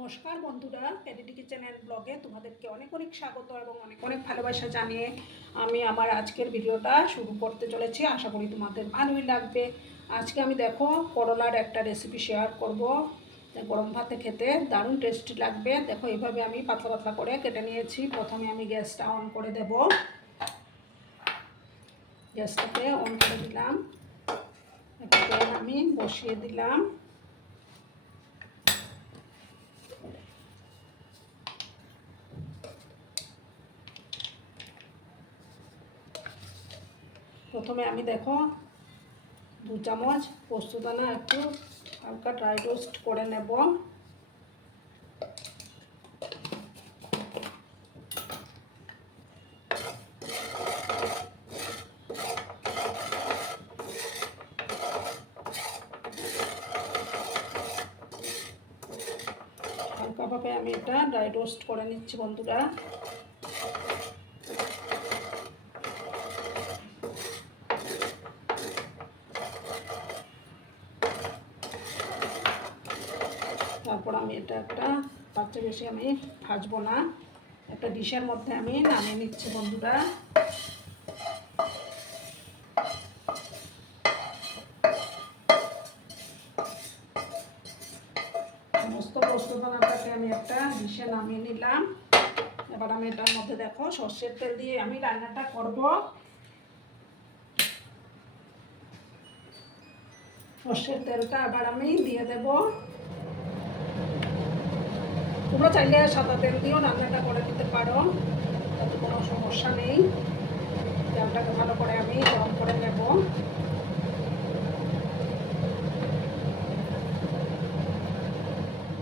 নমস্কার বন্ধুরা, ক্যাডিটি kitchen and ব্লগে তোমাদেরকে অনেক অনেক স্বাগত এবং অনেক অনেক ভালোবাসা জানিয়ে আমি আমার আজকের ভিডিওটা শুরু করতে চলেছি। আশা করি তোমাদের ভালোই লাগবে। আজকে আমি দেখো করলার একটা রেসিপি শেয়ার করব। গরম ভাতে খেতে দারুণ টেস্টি লাগবে। দেখো এইভাবে আমি পাতলা পাতলা করে কেটে নিয়েছি। প্রথমে আমি গ্যাসটা অন করে দেব। গ্যাসটাকে অন করে দিলাম। একটা প্যান আমি বসিয়ে দিলাম। প্রথমে আমি দেখো 2 চামচ পোস্তদানা একটু হালকা ড্রাই রোস্ট করে নেব। হালকাভাবে আমি এটা ড্রাই রোস্ট করে নিচ্ছি বন্ধুরা। তারপর আমি এটা একটা বাচ্চা বেশি আমি ভাজবো না, একটা ডিশের মধ্যে আমি নামিয়ে নিচ্ছি বন্ধুরা। সমস্ত পোস্তদানাটাকে আমি একটা ডিশে নামিয়ে নিলাম। এবার আমি এটার মধ্যে দেখো সর্ষের তেল দিয়ে আমি রান্নাটা করব। সর্ষের তেলটা আবার আমি দিয়ে দেব। তোমরা চাইলে সাদা তেল দিয়েও রান্নাটা করে দিতে পারো, তাতে কোনো সমস্যা নেই। তেলটাকে ভালো করে আমি গরম করে নেব।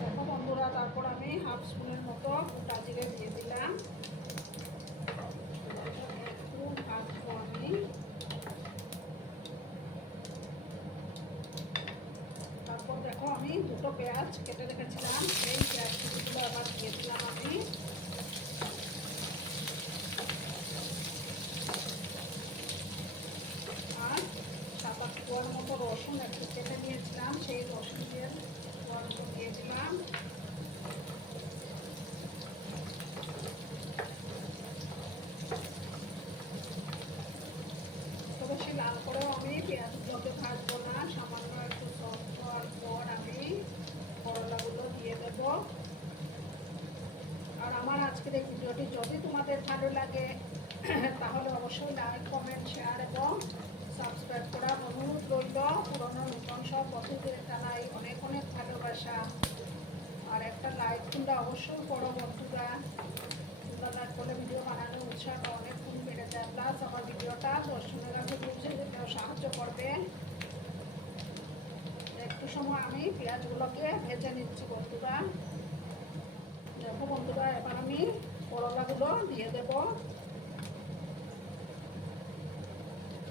দেখো বন্ধুরা, তারপর আমি হাফ স্পুনের মতো গোটা জিরে দিয়ে দিলাম। একটু ভাজবো আমি। তারপর দেখো আমি 2টো পেঁয়াজ কেটে রেখেছিলাম, সেই পেঁয়াজ কুচিগুলো আবার দিয়ে দিলাম আমি। আর 7-8 কোয়ার মতো রসুন একটু কেটে নিয়েছিলাম, সেই রসুনের কোয়াগুলো দিয়ে দিলাম। বেশি লাল করেও আমি পেঁয়াজগুলোকে ভাজবো না, সামান্য একটু সফট হওয়ার পর আমি করলাগুলো দিয়ে দেব। আর আমার আজকের এই ভিডিওটি যদি তোমাদের ভালো লাগে তাহলে অবশ্যই লাইক, কমেন্ট, শেয়ার এবং সাবস্ক্রাইব করার অনুরোধ রইল। পুরনো নতুন সব বন্ধুদের জানাই অনেক অনেক ভালোবাসা। আর একটা লাইক তোমরা অবশ্যই করো বন্ধুরা। তোমরা লাইক করলে ভিডিও বানানোর উৎসাহটা অনেক গুণ বেড়ে যায়। প্লাস আমার ভিডিওটা দর্শনের কাছে পৌঁছে যেতেও সাহায্য করবে। একটু সময় আমি পেঁয়াজগুলোকে ভেজে নিচ্ছি বন্ধুরা। দেখো বন্ধুরা, এবার আমি করলাগুলো দিয়ে দেব।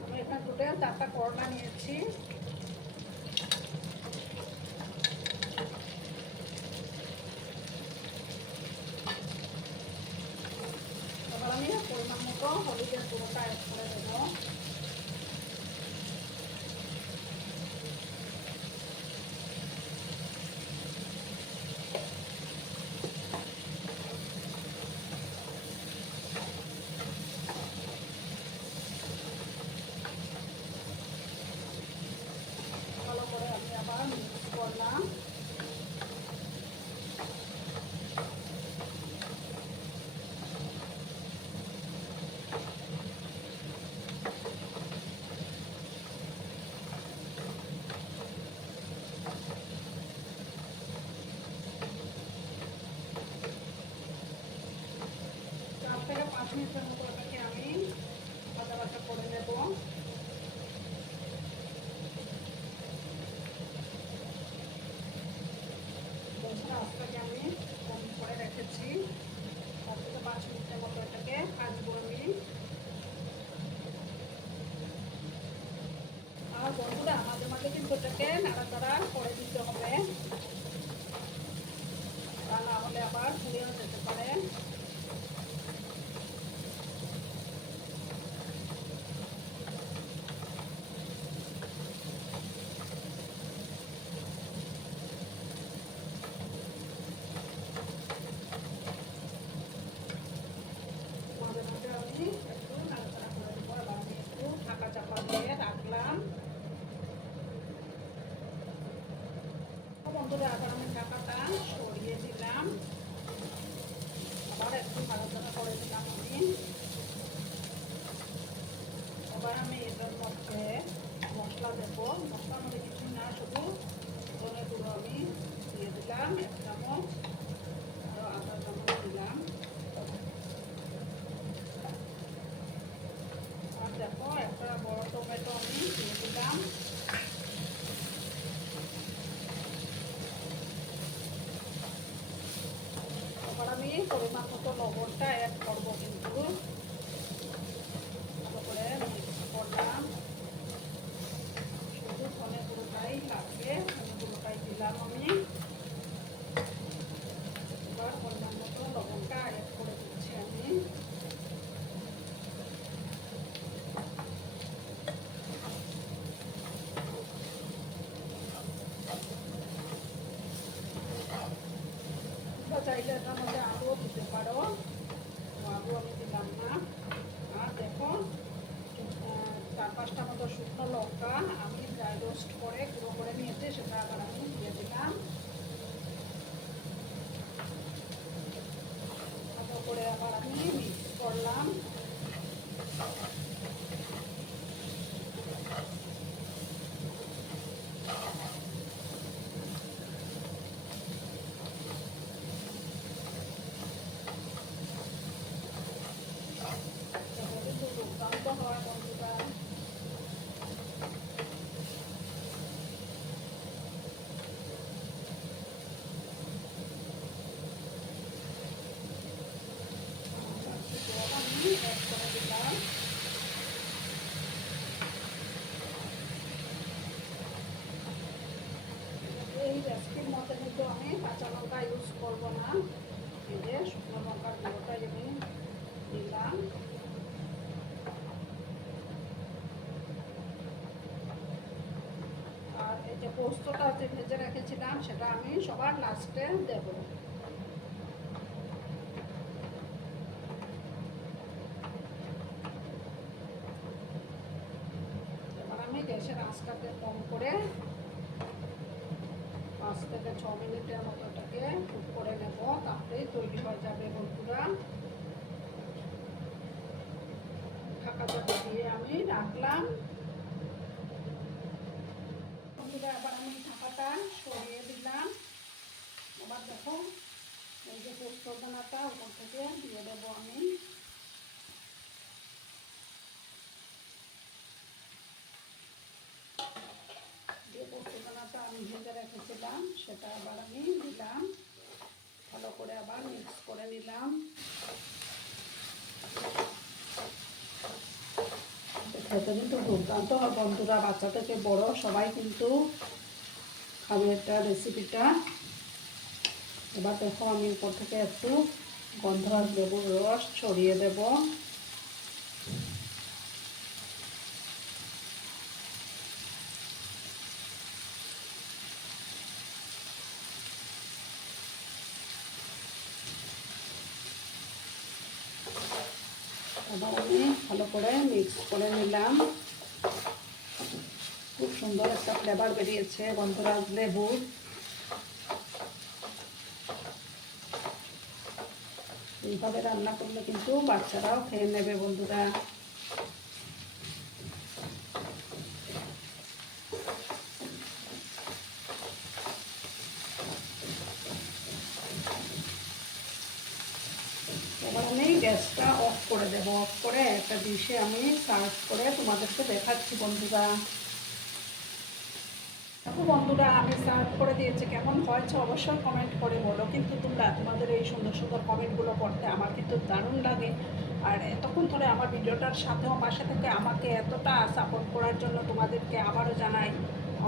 আমি এখানে টোটাল 4টা করলা নিয়েছি। এবার আমি পরিমাণ মতো হলুদের গুঁড়োটা অ্যাড করে দেবো। ভালো করে আমি আবার মিক্স করলাম। থেকে 5 মিনিটের মতো এটাকে আমি ভাজা ভাজা করে নেব। আজটাকে আমি কম করে রেখেছি। 4 থেকে 5 মিনিটের মতো এটাকে ভাজবো আমি। আর বন্ধুরা, মাঝে মাঝে কিন্তু এটাকে নাড়াচাড়া করে দিতে হবে, তা না হলে আবার পুড়েও যেতে পারে। 1 চামচ, আরও আধা চামচ দিলাম। আর দেখো একটা বড় টমেটো আমি দিয়ে দিলাম। এবার আমি পরিমাণ মতো লবণটা অ্যাড করবো, কিন্তু ভালো করে মিক্স করলাম। শুধু ধনে গুঁড়োটাই লাগবে, ধনে গুঁড়োটাই দিলাম আমি। এবার পরিমাণ মতো লবণটা অ্যাড করে দিচ্ছি আমি। চাইলে এটার মধ্যে আলুও দিতে পারো, আলু আমি দিলাম না। আর দেখো 4-5টা মতো শুকনো লঙ্কা আমি ড্রাই রোস্ট করে গুঁড়ো করে নিয়েছি, সেটা আবার আমি দিয়ে দিলাম। ভালো করে আবার আমি মিক্স করলাম। দুর্দান্ত হয় বন্ধুরা। আমি অ্যাড করে দিলাম। এই রেসিপির মধ্যে কিন্তু আমি কাঁচা লঙ্কা ইউজ করবো না, এই যে শুকনো লঙ্কার গুঁড়োটাই আমি দিলাম। আর এই যে পোস্তটা যে ভেজে রেখেছিলাম সেটা আমি সবার লাস্টে দেব। এবার আমি গ্যাসের আঁচটাকে কম করে 5 থেকে 6 মিনিটের মতো এটাকে কুক করে নেব, তারপরেই তৈরি হয়ে যাবে বন্ধুরা। ঢাকাটা দিয়ে আমি রাখলাম। বন্ধুরা এবার আমি ঢাকাটা সরিয়ে দিলাম। এবার দেখো এই যে পোস্ত দানাটা উপর থেকে দিয়ে দেবো আমি। যে পোস্ত দানাটা আমি ভেজে রেখেছিলাম সেটা আবার আমি দিলাম। ভালো করে আবার মিক্স করে নিলাম। খেতে কিন্তু দুর্দান্ত হয় বন্ধুরা, বাচ্চা থেকে বড় সবাই কিন্তু খাবে এটা রেসিপিটা। এবার দেখো আমি উপর থেকে একটু গন্ধরাজ লেবুর রস ছড়িয়ে দেব। এবার আমি ভালো করে মিক্স করে নিলাম। খুব সুন্দর একটা ফ্লেভার বেরিয়েছে গন্ধরাজ লেবুর। এইভাবে রান্না করলে কিন্তু বাচ্চারাও খেয়ে নেবে বন্ধুরা। এবার আমি গ্যাসটা অফ করে দেবো। অফ করে একটা ডিশে আমি সার্ভ করে তোমাদেরকে দেখাচ্ছি বন্ধুরা। দেখো বন্ধুরা আমি সার্ভ করে দিয়েছি, কেমন হয়েছে অবশ্যই কমেন্ট করে বলো। কিন্তু তোমরা তোমাদের এই সুন্দর সুন্দর কমেন্টগুলো পড়তে আমার কিন্তু দারুণ লাগে। আর এতক্ষণ ধরে আমার ভিডিওটার সাথেও পাশে থেকে আমাকে এতটা সাপোর্ট করার জন্য তোমাদেরকে আবারও জানাই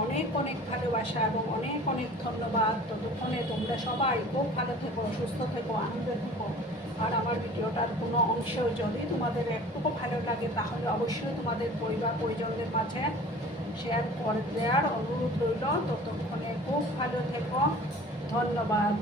অনেক অনেক ভালোবাসা এবং অনেক অনেক ধন্যবাদ। ততক্ষণে তোমরা সবাই খুব ভালো থেকো, সুস্থ থেকো, আনন্দে থেকো। আর আমার ভিডিওটার কোনো অংশেও যদি তোমাদের একটুকু ভালো লাগে তাহলে অবশ্যই তোমাদের পরিবার পরিজনদের মাঝে শেয়ার করে দেওয়ার অনুরোধ রইল। ততক্ষণে খুব ভালো থেকো, ধন্যবাদ।